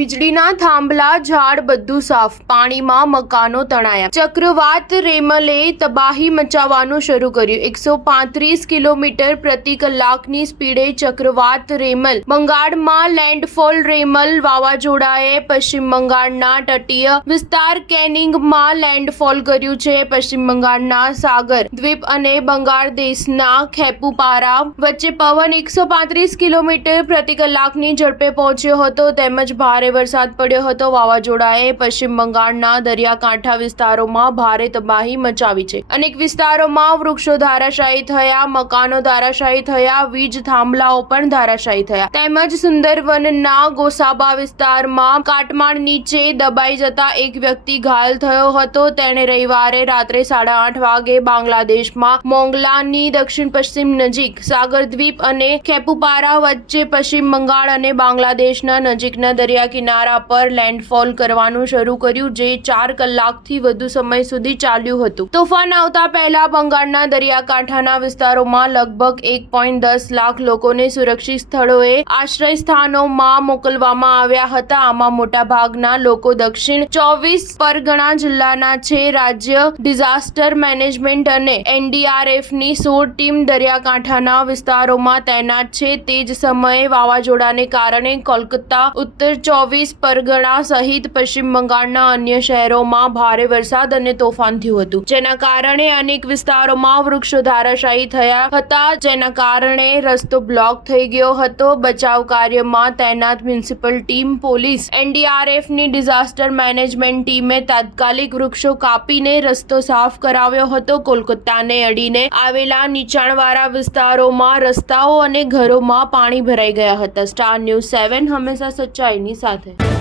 વીજળીના થાંભલા, ઝાડ બધું સાફ, પાણીમાં મકાનો તણાયા. ચક્રવાત રેમલે તબાહી મચાવવાનું શરૂ કર્યું. 135 કિલોમીટર પ્રતિ કલાકની સ્પીડે ચક્રવાત રેમલ બંગાળમાં લેન્ડફોલ. રેમલ વાવાઝોડાએ પશ્ચિમ બંગાળના તટીય વિસ્તાર કેનિંગમાં લેન્ડફોલ કર્યું છે. પશ્ચિમ બંગાળના સાગર દ્વીપ અને બાંગ્લાદેશના ખેપુપારા વચ્ચે પવન 135 કિલોમીટર પ્રતિ કલાકની ઝડપે પહોંચ્યો હતો, તેમજ ભારે વરસાદ પડ્યો હતો. વાવાઝોડાએ પશ્ચિમ બંગાળના દરિયાકાંઠા વિસ્તારોમાં ભારે તબાહી મચાવી છે. અનેક વિસ્તારોમાં વૃક્ષો ધરાશાયી થયા, મકાનો ધરાશાયી થયા, વીજ થાંભલાઓ પણ ધરાશાયી થયા, તેમજ સુંદરવનના ગોસાબા વિસ્તારમાં કાટમાળ નીચે દબાઈ જતા એક વ્યક્તિ ઘાયલ થયો હતો. તેણે રવિવારે રાત્રે 8:30 વાગે બાંગ્લાદેશમાં મોંગલાની દક્ષિણ પશ્ચિમ નજીક સાગરદ્વીપ અને ખેપુપારા વચ્ચે પશ્ચિમ બંગાળ અને બાંગ્લાદેશના નજીકના દરિયા કિનારા પર લેન્ડફોલ કરવાનું શરૂ કર્યું, જે 4 કલાકથી વધુ સમય સુધી ચાલ્યું હતું. તોફાન આવતા પહેલા બંગાળના દરિયાકાંઠાના વિસ્તારોમાં લગભગ 1.10 લાખ લોકોને સુરક્ષિત સ્થળોએ આશ્રય સ્થાનોમાં મોકલવામાં આવ્યા હતા. આમાં મોટાભાગના લોકો દક્ષિણ 24 પરગણા જિલ્લાના છે. રાજ્ય ડિઝાસ્ટર મેનેજમેન્ટ અને એનડીઆરએફની 16 ટીમ દરિયાકાંઠાના વિસ્તારોમાં તૈનાત છે. તે જ સમયે વાવાઝોડાને કારણે કોલકાતા, ઉત્તર 24 પરગણા સહિત પશ્ચિમ બંગાળના અન્ય શહેરોમાં ભારે વરસાદ અને તોફાન થયું હતું, જેના કારણે અનેક વિસ્તારોમાં વૃક્ષો ધરાશાયી થયા હતા, જેના કારણે રસ્તો બ્લોક થઈ ગયો હતો. બચાવ કાર્યમાં તૈનાત મ્યુનિસિપલ ટીમ, પોલીસ, એનડીઆરએફની ડિઝાસ્ટર મેનેજમેન્ટ ટીમે તાત્કાલિક વૃક્ષો કાપીને રસ્તો સાફ કરાવ્યો હતો. કોલકાતાને અડીને આવેલા નીચાણવાળા વિસ્તારોમાં રસ્તાઓ અને ઘરોમાં પાણી ભરાઈ ગયા હતા. સ્ટાર ન્યૂઝ 7 હંમેશા સચ્ચાઈની સાથે.